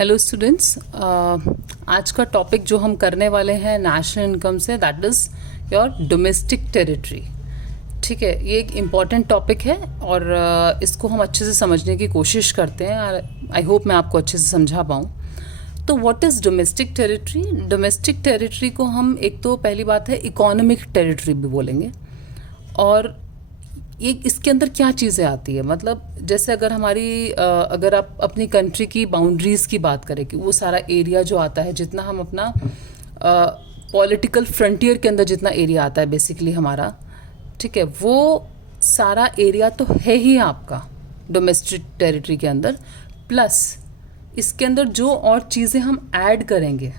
Hello students, आज का topic जो हम करने वाले हैं नेशनल इनकम से, that is your domestic territory. ठीक है, ये एक इम्पॉर्टेंट टॉपिक है और इसको हम अच्छे से समझने की कोशिश करते हैं और आई होप मैं आपको अच्छे से समझा पाऊँ। तो what is domestic territory? Domestic territory को हम एक तो पहली बात है इकोनॉमिक टेरिटरी भी बोलेंगे। और ये इसके अंदर क्या चीज़ें आती है, मतलब जैसे अगर अगर आप अपनी कंट्री की बाउंड्रीज़ की बात करें कि वो सारा एरिया जो आता है, जितना हम अपना पॉलिटिकल फ्रंटियर के अंदर जितना एरिया आता है बेसिकली हमारा, ठीक है, वो सारा एरिया तो है ही आपका डोमेस्टिक टेरिटरी के अंदर। प्लस इसके अंदर जो और चीज़ें हम ऐड करेंगे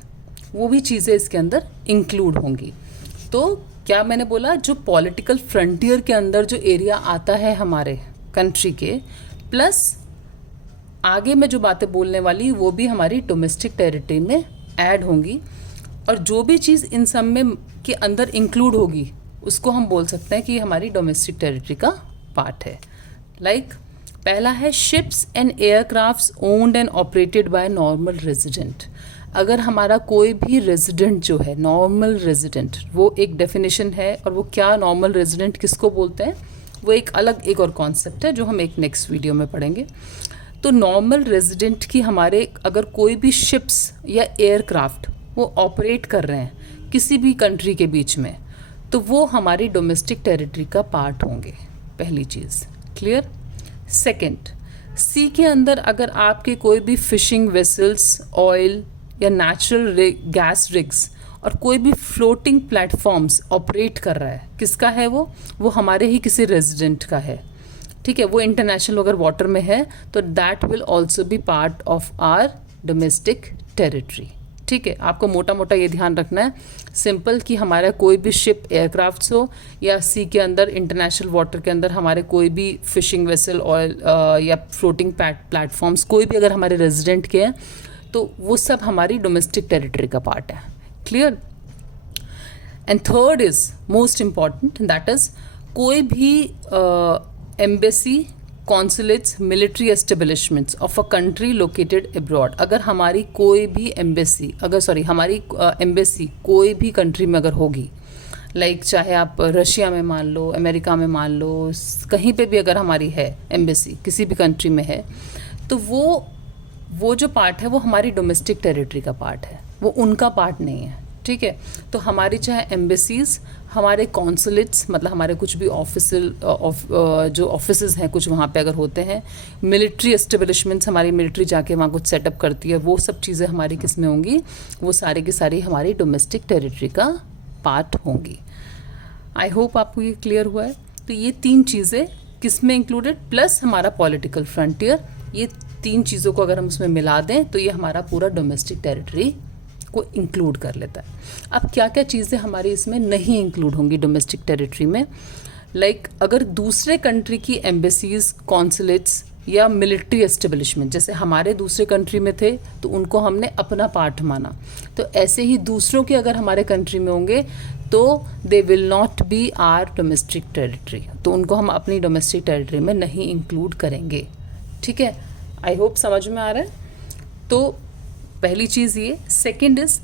वो भी चीज़ें इसके अंदर इंक्लूड होंगी। तो क्या मैंने बोला, जो पॉलिटिकल फ्रंटियर के अंदर जो एरिया आता है हमारे कंट्री के, प्लस आगे मैं जो बातें बोलने वाली वो भी हमारी डोमेस्टिक टेरिटरी में ऐड होंगी। और जो भी चीज़ इन सब में के अंदर इंक्लूड होगी उसको हम बोल सकते हैं कि हमारी डोमेस्टिक टेरिटरी का पार्ट है। लाइक पहला है ships and aircrafts owned and operated by normal resident. अगर हमारा कोई भी रेजिडेंट जो है नॉर्मल रेजिडेंट, वो एक डेफिनेशन है, और वो क्या नॉर्मल रेजिडेंट किसको बोलते हैं वो एक और कॉन्सेप्ट है जो हम एक नेक्स्ट वीडियो में पढ़ेंगे। तो नॉर्मल रेजिडेंट की हमारे अगर कोई भी शिप्स या एयरक्राफ्ट वो ऑपरेट कर रहे हैं किसी भी कंट्री के बीच में, तो वो हमारी डोमेस्टिक टेरिटरी का पार्ट होंगे। पहली चीज़ क्लियर। सेकंड, सी के अंदर अगर आपके कोई भी फिशिंग वेसल्स, ऑयल या नेचुरल गैस रिग्स और कोई भी फ्लोटिंग प्लेटफॉर्म्स ऑपरेट कर रहा है, किसका है वो हमारे ही किसी रेजिडेंट का है। ठीक है, वो इंटरनेशनल अगर वाटर में है तो that will also be part of our domestic territory. ठीक है, आपको मोटा मोटा ये ध्यान रखना है सिंपल कि हमारा कोई भी शिप, एयरक्राफ्ट्स हो या सी के अंदर इंटरनेशनल वाटर के अंदर हमारे कोई भी फिशिंग वेसल, ऑयल या फ्लोटिंग प्लेटफॉर्म्स कोई भी अगर हमारे रेजिडेंट के हैं तो वो सब हमारी डोमेस्टिक टेरिटरी का पार्ट है। Clear. And third is most important, that is कोई भी embassy, consulates, military establishments of a country located abroad. अगर हमारी कोई भी एम्बेसी हमारी एम्बेसी कोई भी कंट्री में अगर होगी, लाइक चाहे आप रशिया में मान लो, अमेरिका में मान लो, कहीं पे भी अगर हमारी है एम्बेसी किसी भी कंट्री में है, तो वो जो पार्ट है वो हमारी डोमेस्टिक टेरिटरी का पार्ट है, वो उनका पार्ट नहीं है। ठीक है, तो हमारी चाहे एम्बेसीज, हमारे कॉन्सुलेट्स, मतलब हमारे कुछ भी जो ऑफिसेज हैं कुछ वहाँ पे अगर होते हैं, मिलिट्री एस्टेब्लिशमेंट्स, हमारी मिलिट्री जाके वहाँ कुछ सेटअप करती है, वो सब चीज़ें हमारी किस में होंगी, वो सारी की सारी हमारी डोमेस्टिक टेरिटरी का पार्ट होंगी। आई होप आपको ये क्लियर हुआ है। तो ये तीन चीज़ें किस में इंक्लूडेड, प्लस हमारा पॉलिटिकल फ्रंटियर, ये तीन चीज़ों को अगर हम उसमें मिला दें तो ये हमारा पूरा डोमेस्टिक टेरिटरी को इंक्लूड कर लेता है। अब क्या क्या चीज़ें हमारी इसमें नहीं इंक्लूड होंगी डोमेस्टिक टेरिटरी में, लाइक अगर दूसरे कंट्री की एम्बेसीज, कॉन्सुलेट्स या मिलिट्री एस्टेब्लिशमेंट जैसे हमारे दूसरे कंट्री में थे तो उनको हमने अपना पार्ट माना, तो ऐसे ही दूसरों के अगर हमारे कंट्री में होंगे तो they will not be our domestic territory, तो उनको हम अपनी डोमेस्टिक टेरिटरी में नहीं इंक्लूड करेंगे। ठीक है, आई होप समझ में आ रहा है। तो पहली चीज़ ये। सेकंड इज़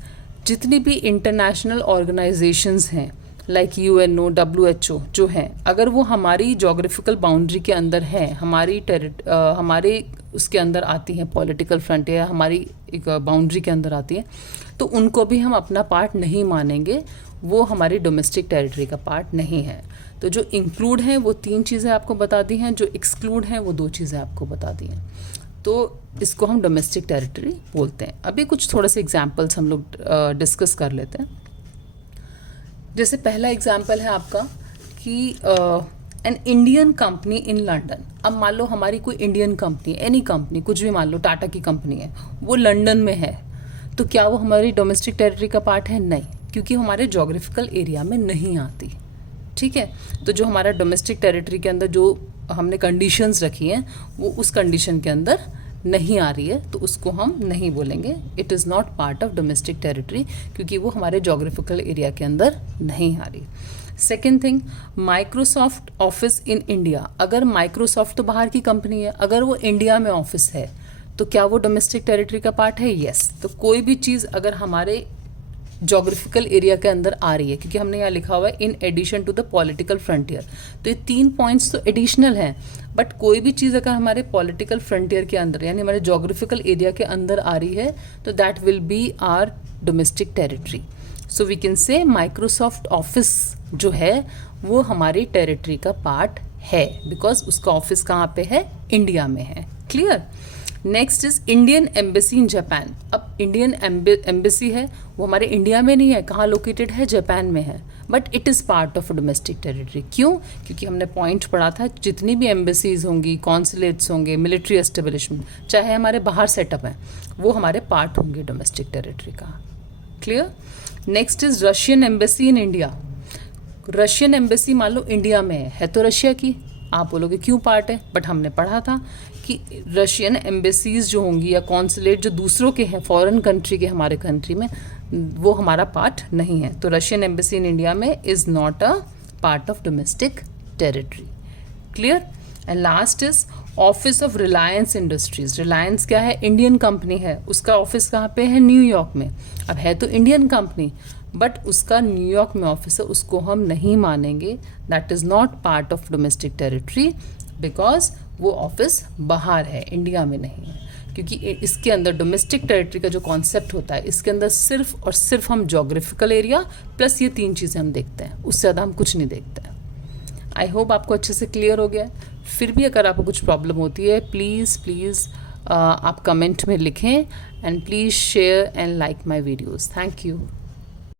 जितनी भी इंटरनेशनल ऑर्गेनाइजेशंस हैं लाइक UNO, WHO जो हैं, अगर वो हमारी जोग्राफिकल बाउंड्री के अंदर हैं, हमारे उसके अंदर आती हैं, पॉलिटिकल फ्रंटियर हमारी एक बाउंड्री के अंदर आती है, तो उनको भी हम अपना पार्ट नहीं मानेंगे, वो हमारी डोमेस्टिक टेरिटरी का पार्ट नहीं है। तो जो इंक्लूड हैं वो तीन चीज़ें आपको बता दी हैं, जो एक्सक्लूड हैं वो दो चीज़ें आपको बता दी हैं। तो इसको हम डोमेस्टिक टेरिटरी बोलते हैं। अभी कुछ थोड़े से एग्जांपल्स हम लोग डिस्कस कर लेते हैं। जैसे पहला एग्जांपल है आपका कि an Indian company in London. अब मान लो हमारी कोई इंडियन कंपनी, एनी कंपनी, कुछ भी मान लो, टाटा की कंपनी है, वो लंदन में है, तो क्या वो हमारी डोमेस्टिक टेरिटरी का पार्ट है? नहीं, क्योंकि हमारे जोग्राफिकल एरिया में नहीं आती। ठीक है, तो जो हमारा डोमेस्टिक टेरिटरी के अंदर जो हमने कंडीशंस रखी हैं वो उस कंडीशन के अंदर नहीं आ रही है, तो उसको हम नहीं बोलेंगे, it is not part of domestic territory, क्योंकि वो हमारे जोग्राफिकल एरिया के अंदर नहीं आ रही। Second thing, Microsoft office in India. अगर माइक्रोसॉफ्ट तो बाहर की कंपनी है, अगर वो इंडिया में ऑफिस है तो क्या वो डोमेस्टिक टेरिटरी का पार्ट है? यस। तो कोई भी चीज़ अगर हमारे जोग्राफिकल एरिया के अंदर आ रही है, क्योंकि हमने यहाँ लिखा हुआ है in addition to the political frontier, तो ये 3 पॉइंट्स तो एडिशनल हैं, बट कोई भी चीज़ अगर हमारे पॉलिटिकल फ्रंटियर के अंदर यानी हमारे जोग्राफिकल एरिया के अंदर आ रही है तो that will be our domestic territory. So we can say Microsoft Office जो है वो हमारी टेरिटरी का पार्ट है, बिकॉज उसका ऑफिस कहाँ पे है? इंडिया में है। Clear? Next is Indian embassy in Japan. अब इंडियन एम्बेसी है वो हमारे इंडिया में नहीं है, कहाँ लोकेटेड है? जापान में है, but it is part of domestic territory. क्यों? क्योंकि हमने पॉइंट पढ़ा था जितनी भी एम्बेसीज होंगी, कॉन्सुलेट्स होंगे, मिलिट्री एस्टेब्लिशमेंट चाहे हमारे बाहर सेटअप हैं, वो हमारे पार्ट होंगे डोमेस्टिक टेरिटरी का। Clear? Next is Russian embassy in India. Russian embassy मान लो इंडिया में है तो रशिया की, आप बोलोगे क्यों पार्ट है, बट हमने पढ़ा था कि रशियन एम्बेसीज जो होंगी या कॉन्सुलेट जो दूसरों के हैं फॉरेन कंट्री के हमारे कंट्री में, वो हमारा पार्ट नहीं है। तो रशियन एम्बेसी इन इंडिया में is not a part of domestic territory. Clear? And last is office of Reliance industries. Reliance क्या है? इंडियन कंपनी है, उसका ऑफिस कहाँ पे है? न्यूयॉर्क में। अब है तो इंडियन कंपनी, बट उसका न्यूयॉर्क में ऑफिस है, उसको हम नहीं मानेंगे, that is not part of domestic territory, because वो ऑफिस बाहर है, इंडिया में नहीं है। क्योंकि इसके अंदर डोमेस्टिक टेरिटरी का जो कॉन्सेप्ट होता है, इसके अंदर सिर्फ और सिर्फ हम जोग्राफिकल एरिया प्लस ये 3 चीज़ें हम देखते हैं, उससे ज़्यादा हम कुछ नहीं देखते हैं। आई होप आपको अच्छे से क्लियर हो गया है। फिर भी अगर आपको कुछ प्रॉब्लम होती है प्लीज़ आप कमेंट में लिखें, and please share and like my videos. Thank you.